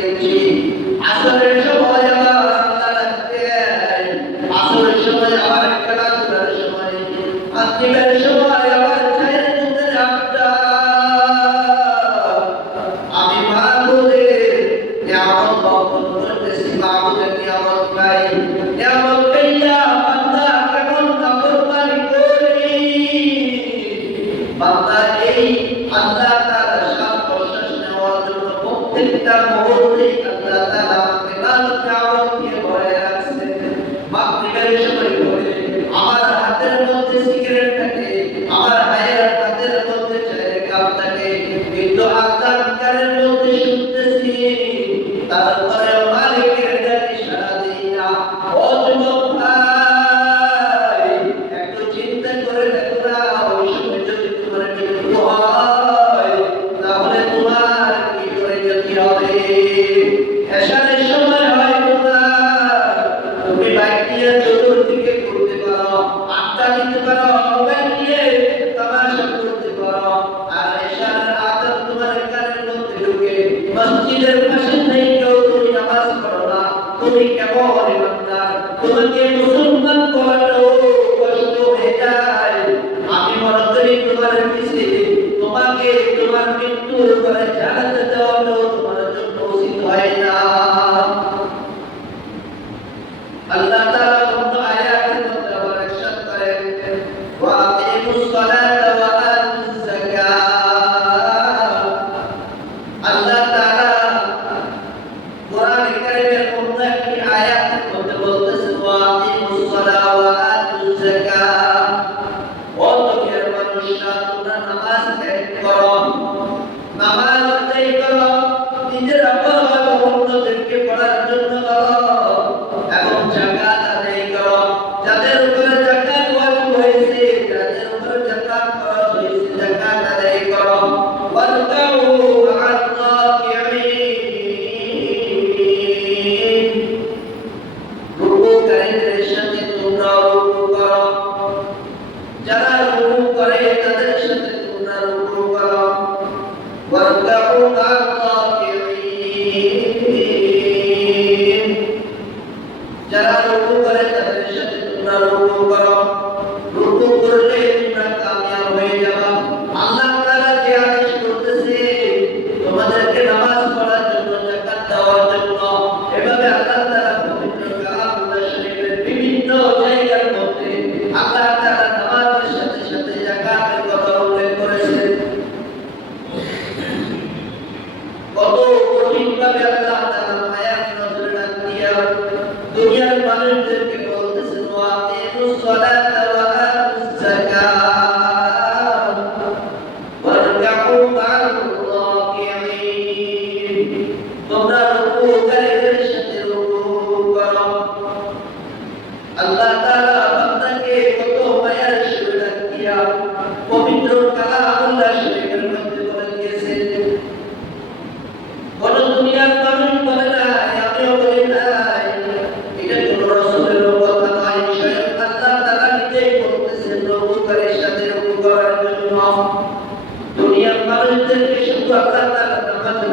দিচ্ছি। আসরের সময় আবার আল্লাহ রাখতেন, আসরের সময় আবার খেলাধুলার সময়, মাগরিবের সময় আবার খায়ের মধ্যে একটা আমি মাহবুবের নিয়ামত বহন করতেছি, মাহবুবের নিয়ামত পাই, নিয়ামত পাইয়া বান্দা কেমন নাফরমানি করি। বান্দা এই আল্লাহ তাআলা শ্বাস প্রশ্বাস নেওয়ার জন্য প্রত্যেকটা মুহূর্তে আল্লাহ তাআলা আমাকে লাল নিয়ামত দিয়ে ভরে রাখছে। মাগরিবের সময় করে আমার হাতের মধ্যে সিগারেট থাকে, আমার ভাইয়ের হাতের মধ্যে চায়ের কাপ থাকে, কিন্তু আজানকারের মধ্যে শুনতেছি, তারপরে মালিকের ডাকে সাড়া দিই না। ও যুবক ভাই, একটু চিন্তা করে দেখো না, ওই সময় যদি তোমার মৃত্যু হয় তাহলে তোমার কি করে গতি হবে? এশারের সময় হয় তোমার, তুমি বাইক নিয়ে চতুর্দিকে ঘুরতে পারো, আড্ডা দিতে পারো, মোবাইল নিয়ে তামাশা করতে পারো, আর এশারের আজান তোমার কানের মধ্যে ঢুকে মসজিদের পাশে থেকেও তুমি নামাজ পড়ো না। তুমি কেমন ইমানদার? তোমাকে মুসলমান বলাটাও কষ্ট হয়ে যায়। আমি মনে করি তোমার পিছে তোমাকে তোমার মৃত্যুর পরে জানাতে দেওয়াটাও তোমার জন্য উচিত হয় না। আল্লাহ তাআলা কোন আয়াতের মধ্যে আবার ইরশাদ করেন, ওয়া আকিমুস সালাতা ওয়া আতুজ যাকাত। আল্লাহ তাআলা কোরআনে কারীমের কোন একটি আয়াতের মধ্যে বলতেছেন, ওয়া আকিমুস সালাতা ওয়া আতুজ যাকাত। ও দুনিয়ার মানুষরা, তোমরা নামাজ কায়েম করো, নামাজ আদায় করো, নিজের আব্বা অন্যদেরকে পড়ার জন্য করো, এবং যাকাত আদায় করো। যাদের উপরে যাকাত ওয়াজিব হয়েছে, যাদের উপরে যাকাত ফরজ হয়েছে, যাকাত আদায় করো। ওয়ারকাউ মা'আর রাকিঈন, রুকুকারীদের সাথে তোমরা রুকু করো। যারা রুকু করে তাদের সাথে তোমরা রুকু করো। ওয়ারকাউ মা'আর রাকিঈন, যারা রুকু করে তাদের সাথে তোমরা রুকু করো। রুকু করলে তোমরা কামিয়াব হয়ে যাবে। আল্লাহ তাআলা যে আদেশ করতেছে তোমাদেরকে নামাজ পড়ার জন্য, যাকাত দেওয়ার জন্য, এভাবে আল্লাহ তাআলা পবিত্র কালামুল্লাহ শরীফের বিভিন্ন জায়গার মধ্যে আল্লাহ তাআলা নামাজের সাথে সাথে যাকাতের কথা উল্লেখ করেছেন। কত কঠিনভাবে আল্লাহ তাআলা মায়ার নজরে ডাক দিয়া দুনিয়ার মানুষদেরকে বলতেছেন, ওয়া আকিমুস সালাতা ওয়া আতুজ যাকাত ওয়ারকাউ মা'আর রাকিঈন, তোমরা রুকুকারীদের সাথে রুকু করো। আল্লাহ তাআলা বান্দাকে কত মায়ার সুরে ডাক দিয়া পবিত্র কালামুল্লাহ শরীফের মধ্যে বলে দিয়েছেন। কোন দুনিয়ার মানুষ বলে নাই, আমিও বলি নাই, এটা কোন রাসূলের কথা নয়, স্বয়ং আল্লাহ তাআলা নিজেই বলতেছেন রুকুকারীর সাথে রুকু করার জন্য। দুনিয়ার মানুষদেরকে শুধু আল্লাহ তাআলা নামাজের